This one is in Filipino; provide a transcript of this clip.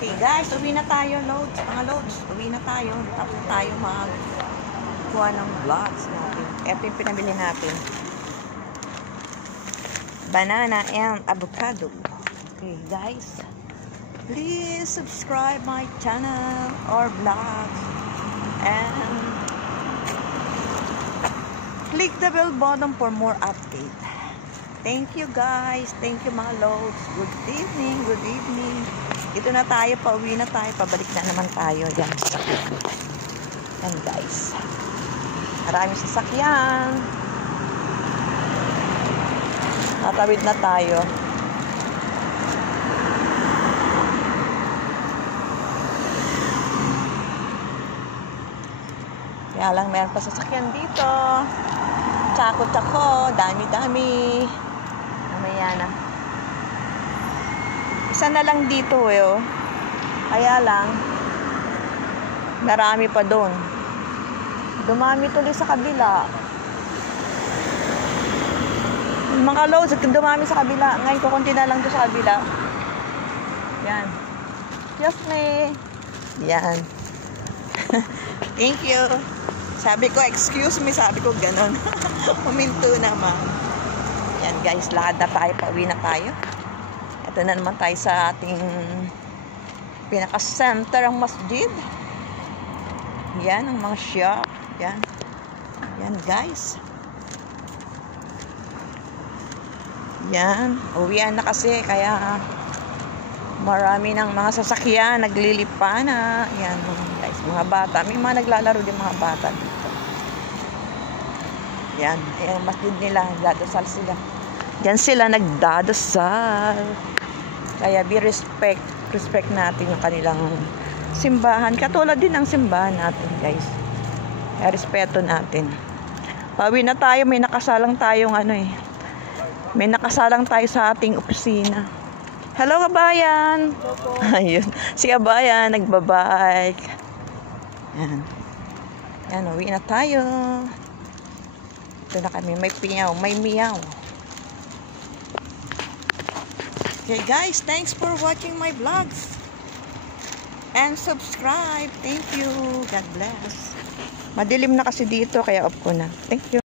Okay guys, uwi na tayo, loads. Mga loads, uwi na tayo. Tapos tayo magkuha ng vlogs natin. Ito yung pinabili natin. Banana and avocado. Okay guys, please subscribe my channel or vlogs. And click the bell button for more update. Thank you guys. Thank you mga loads. Good evening. Good evening. Ito na tayo. Pauwi na tayo. Pabalik na naman tayo. Yan. Yan guys. Maraming sasakyan. Natawid na tayo. Kaya lang meron pa sasakyan dito. Tsako-tsako. Dami-dami. Mamaya na. Isa na lang dito eh, oh. Kaya lang, marami pa doon. Dumami tuloy sa kabila. Mga loads, dumami sa kabila. Ngayon, kukunti na lang doon sa kabila. Yan. Just me. Yan. Thank you. Sabi ko, excuse me, sabi ko ganon. Puminto naman. Yan guys, lakad na tayo, pauwi na tayo. Ito na naman tayo sa ating pinaka-center ang masjid. Yan, ang mga shop. Yan. Yan guys. Yan. Uwian na kasi, kaya marami ng mga sasakyan, naglilipa na. Yan guys, mga bata. May mga naglalaro din mga bata dito. Yan, yung masjid nila, nagdadasal sila. Yan sila nagdadasal. Kaya respect natin yung kanilang simbahan. Katulad din ang simbahan natin, guys. Kaya respeto natin. Pauwi na tayo, may nakasalang tayong may nakasalang tayo sa ating opisina. Hello, kabayan! Ayun, si kabayan, nagbabike. Yan. Yan, uwi na tayo. Ito na kami, may piyaw, may miyaw. Okay guys, thanks for watching my vlogs. And subscribe. Thank you. God bless. Madilim na kasi dito, kaya off ko na. Thank you.